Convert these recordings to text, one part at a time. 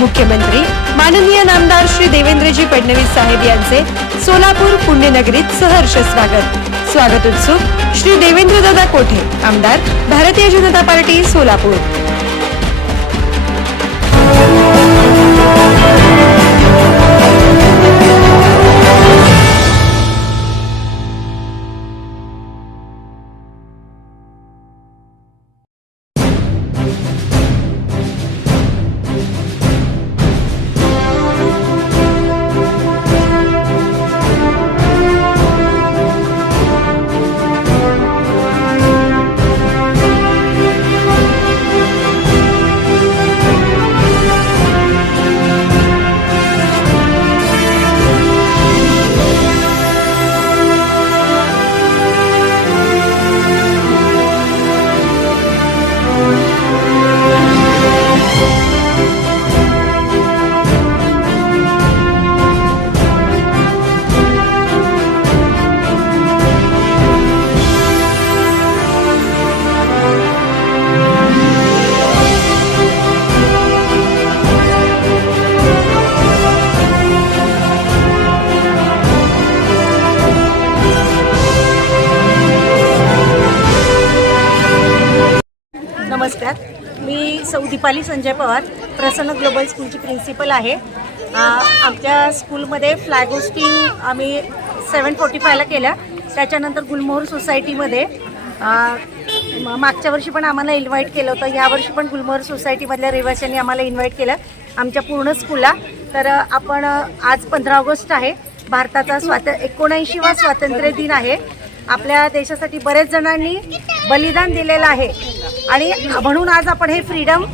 मुख्यमंत्री माननीय नामदार श्री देवेंद्रजी फडणवीस साहेब यांचे सोलापूर पुण्यनगरीत सहर्ष स्वागत उत्सुक श्री देवेंद्र दादा कोठे, आमदार भारतीय जनता पार्टी सोलापूर। नमस्कार, मी सौ दीपाली संजय पवार, प्रसन्न ग्लोबल स्कूलची प्रिन्सिपल आहे। आमच्या स्कूलमध्ये फ्लॅग होस्टिंग आम्ही 745ला केल्या। त्याच्यानंतर गुलमोहर सोसायटीमध्ये मागच्या वर्षी पण आम्हाला इन्व्हाइट केलं होतं, यावर्षी पण गुलमोहर सोसायटीमधल्या रहिवाशांनी आम्हाला इन्व्हाइट केलं आमच्या पूर्ण स्कूलला। तर आपण आज 15 ऑगस्ट आहे, भारताचा 79वा स्वातंत्र्य दिन आहे। आपल्या देशासाठी बरेच जणांनी बलिदान दिलेलं आहे आणि म्हणून आज आपण हे फ्रीडम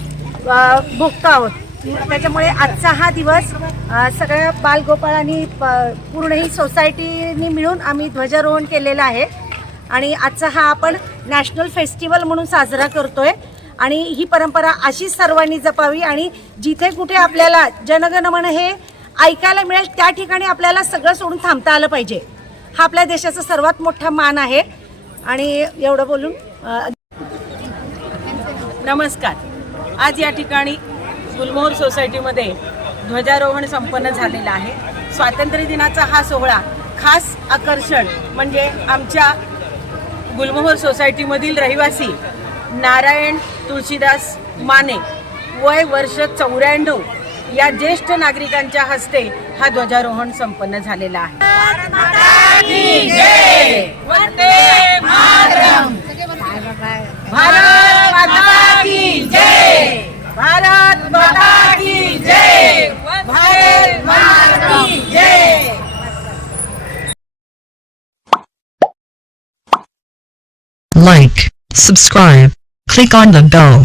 भोगतो आहोत। त्याच्यामुळे आजचा हा दिवस सगळ्या बालगोपाळांनी पूर्ण ही सोसायटीनी मिळून आम्ही ध्वजारोहण केलेलं आहे आणि आजचा हा आपण नॅशनल फेस्टिवल म्हणून साजरा करतोय। आणि ही परंपरा अशीच सर्वांनी जपावी आणि जिथे कुठे आपल्याला जनगण मन हे ऐकायला मिळेल त्या ठिकाणी आपल्याला सगळं सोडून थांबता आलं पाहिजे। हा आपल्या देशाचा सर्वात मोठा मान आहे। आणि एवढं बोलून नमस्कार, आज या ठिकाणी गुलमोहर सोसायटीमध्ये ध्वजारोहण संपन्न झालेला आहे। स्वातंत्र्य दिनाचा हा सोहळा खास आकर्षण म्हणजे आमच्या गुलमोहर सोसायटीमधील रहिवासी नारायण तुळशीदास माने वय वर्ष 94 या ज्येष्ठ नागरिकांच्या हस्ते हा ध्वजारोहण संपन्न झालेला आहे। भारत माता की जय, वंदे मातरम। भारत माता की जय, भारत माता की जय, भारत माता की जय। Like, subscribe, click on the bell.